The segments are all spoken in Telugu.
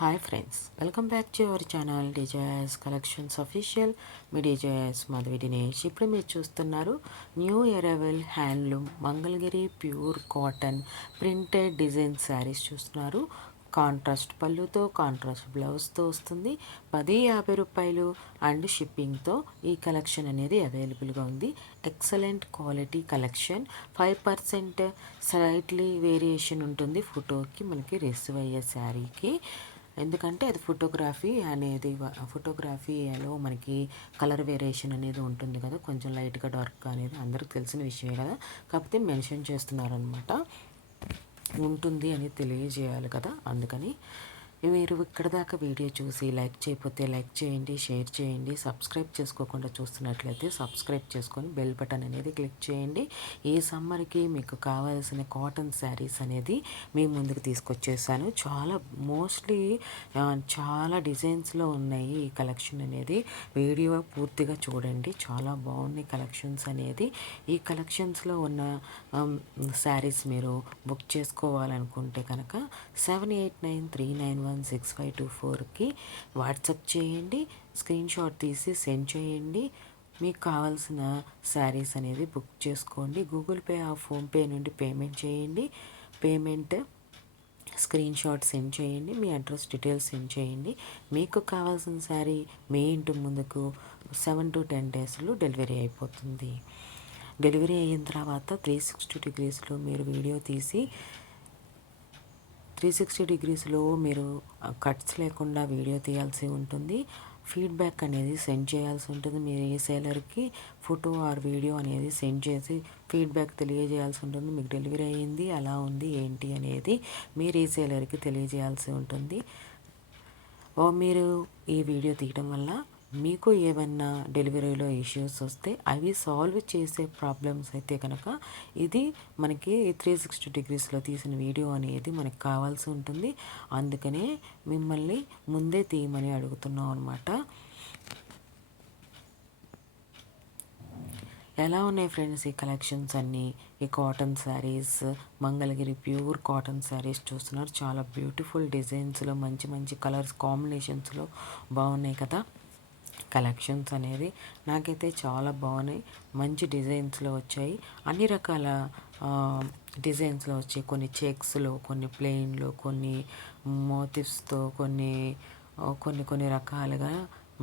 Hi friends, welcome back to our channel డిజైస్ కలెక్షన్స్ అఫీషియల్. మీ డిజైస్ మాధవి దినేష్. ఇప్పుడు మీరు చూస్తున్నారు న్యూ ఎరవెల్ handloom Mangalagiri pure cotton printed design sarees చూస్తున్నారు. కాంట్రాస్ట్ పళ్ళుతో కాంట్రాస్ట్ బ్లౌజ్తో వస్తుంది. 1050 రూపాయలు అండ్ షిప్పింగ్తో ఈ కలెక్షన్ అనేది అవైలబుల్గా ఉంది. Excellent quality collection. 5% slightly variation ఉంటుంది ఫోటోకి మనకి రిసీవ్ అయ్యే శారీకి. ఎందుకంటే అది ఫోటోగ్రఫీలో మనకి కలర్ వేరియేషన్ అనేది ఉంటుంది కదా, కొంచెం లైట్గా డార్క్గా అనేది అందరికి తెలిసిన విషయమే కదా, కాకపోతే మెన్షన్ చేస్తున్నారనమాట. ఉంటుంది అని తెలియజేయాలి కదా, అందుకని మీరు ఇక్కడ దాకా వీడియో చూసి లైక్ చేయకపోతే లైక్ చేయండి, షేర్ చేయండి. సబ్స్క్రైబ్ చేసుకోకుండా చూస్తున్నట్లయితే సబ్స్క్రైబ్ చేసుకొని బెల్ బటన్ అనేది క్లిక్ చేయండి. ఈ సమ్మర్కి మీకు కావాల్సిన కాటన్ శారీస్ అనేది మీ ముందుకు తీసుకొచ్చేసాను. చాలా డిజైన్స్లో ఉన్నాయి ఈ కలెక్షన్ అనేది. వీడియో పూర్తిగా చూడండి, చాలా బాగున్నాయి కలెక్షన్స్ అనేది. ఈ కలెక్షన్స్లో ఉన్న శారీస్ మీరు బుక్ చేసుకోవాలనుకుంటే కనుక 7893916524కి వాట్సాప్ చేయండి. స్క్రీన్ షాట్ తీసి సెండ్ చేయండి. మీకు కావాల్సిన శారీస్ అనేది బుక్ చేసుకోండి. గూగుల్ పే ఆ ఫోన్పే నుండి పేమెంట్ చేయండి. పేమెంట్ స్క్రీన్ షాట్ సెండ్ చేయండి. మీ అడ్రస్ డీటెయిల్స్ సెండ్ చేయండి. మీకు కావాల్సిన శారీ మీ ఇంటి ముందుకు 7 to 10 డేస్లో డెలివరీ అయిపోతుంది. డెలివరీ అయిన తర్వాత 360 డిగ్రీస్లో మీరు వీడియో తీసి 360 డిగ్రీస్లో మీరు కట్స్ లేకుండా వీడియో తీయాల్సి ఉంటుంది. ఫీడ్బ్యాక్ అనేది సెండ్ చేయాల్సి ఉంటుంది. మీరు ఏ సేలర్కి ఫోటో ఆర్ వీడియో అనేది సెండ్ చేసి ఫీడ్బ్యాక్ తెలియజేయాల్సి ఉంటుంది. మీకు డెలివరీ అయ్యింది, అలా ఉంది ఏంటి అనేది మీరు ఈ సేలర్కి తెలియజేయాల్సి ఉంటుంది. మీరు ఈ వీడియో తీయడం వల్ల మీకు ఏమన్నా డెలివరీలో ఇష్యూస్ వస్తే అవి సాల్వ్ చేసే ప్రాబ్లమ్స్ అయితే కనుక ఇది మనకి 360 డిగ్రీస్లో తీసిన వీడియో అనేది మనకు కావాల్సి ఉంటుంది. అందుకనే మిమ్మల్ని ముందే తీయమని అడుగుతున్నాం అనమాట. ఎలా ఉన్నాయి ఫ్రెండ్స్ ఈ కలెక్షన్స్ అన్నీ? ఈ cotton saris, Mangalagiri pure cotton saris చూస్తున్నారు. చాలా బ్యూటిఫుల్ డిజైన్స్లో మంచి మంచి కలర్స్ కాంబినేషన్స్లో బాగున్నాయి కదా కలెక్షన్స్ అనేది. నాకైతే చాలా బాగున్నాయి. మంచి డిజైన్స్లో వచ్చాయి, అన్ని రకాల డిజైన్స్లో వచ్చాయి. కొన్ని చెక్స్లో, కొన్ని ప్లెయిన్లో, కొన్ని మోటివ్స్తో, కొన్ని కొన్ని కొన్ని రకాలుగా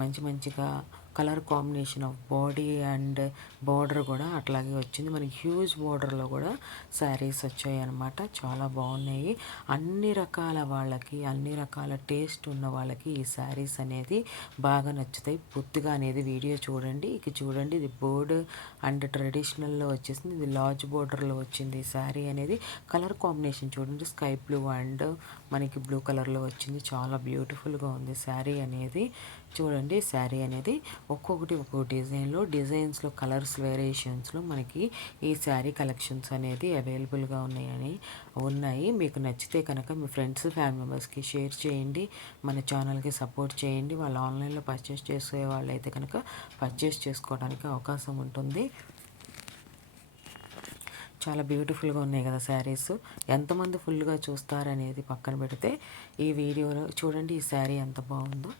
మంచిగా colour combination of body and border కూడా అట్లాగే వచ్చింది. మనకి హ్యూజ్ బార్డర్లో కూడా శారీస్ వచ్చాయి అన్నమాట. చాలా బాగున్నాయి. అన్ని రకాల వాళ్ళకి, అన్ని రకాల టేస్ట్ ఉన్న వాళ్ళకి ఈ శారీస్ అనేది బాగా నచ్చుతాయి. పూర్తిగా అనేది వీడియో చూడండి. ఇక చూడండి, ఇది బోర్డ్ అండ్ ట్రెడిషనల్లో వచ్చేసింది. ఇది లార్జ్ బోర్డర్లో వచ్చింది ఈ శారీ అనేది. కలర్ కాంబినేషన్ చూడండి, స్కై బ్లూ అండ్ మనకి బ్లూ కలర్లో వచ్చింది. చాలా బ్యూటిఫుల్గా ఉంది శారీ అనేది. చూడండి, శారీ అనేది ఒక్కొక్కటి డిజైన్స్లో కలర్స్ వేరియేషన్స్లో మనకి ఈ శారీ కలెక్షన్స్ అనేది అవైలబుల్గా ఉన్నాయి. మీకు నచ్చితే కనుక మీ ఫ్రెండ్స్, ఫ్యామిలీ మెంబర్స్కి షేర్ చేయండి. మన ఛానల్కి సపోర్ట్ చేయండి. వాళ్ళు ఆన్లైన్లో పర్చేస్ చేసే వాళ్ళు అయితే కనుక పర్చేస్ చేసుకోవడానికి అవకాశం ఉంటుంది. చాలా బ్యూటిఫుల్గా ఉన్నాయి కదా శారీస్. ఎంతమంది ఫుల్గా చూస్తారనేది పక్కన పెడితే ఈ వీడియోలో చూడండి ఈ శారీ ఎంత బాగుందో.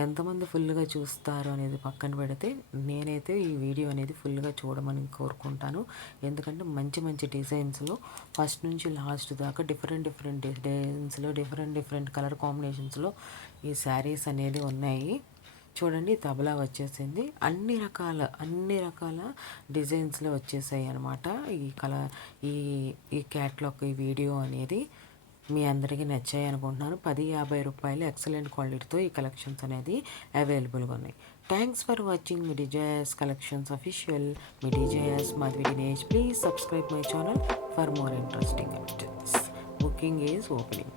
ఎంతమంది ఫుల్గా చూస్తారు అనేది పక్కన పెడితే నేనైతే ఈ వీడియో అనేది ఫుల్గా చూడమని కోరుకుంటాను. ఎందుకంటే మంచి మంచి డిజైన్స్లో ఫస్ట్ నుంచి లాస్ట్ దాకా డిఫరెంట్ డిజైన్స్లో డిఫరెంట్ కలర్ కాంబినేషన్స్లో ఈ శారీస్ అనేది ఉన్నాయి. చూడండి, తబలా వచ్చేసింది. అన్ని రకాల డిజైన్స్లో వచ్చేసాయి అనమాట. ఈ క్యాట్లాగ్, ఈ వీడియో అనేది మీ అందరికీ నచ్చాయి అనుకుంటున్నాను. 1050 రూపాయలు ఎక్సలెంట్ క్వాలిటీతో ఈ కలెక్షన్స్ అనేది అవైలబుల్గా ఉన్నాయి. Thanks for watching me deserves collections official. మీ డిజైస్ Madhavi Dinesh. Please subscribe my channel for more interesting updates. Booking is opening.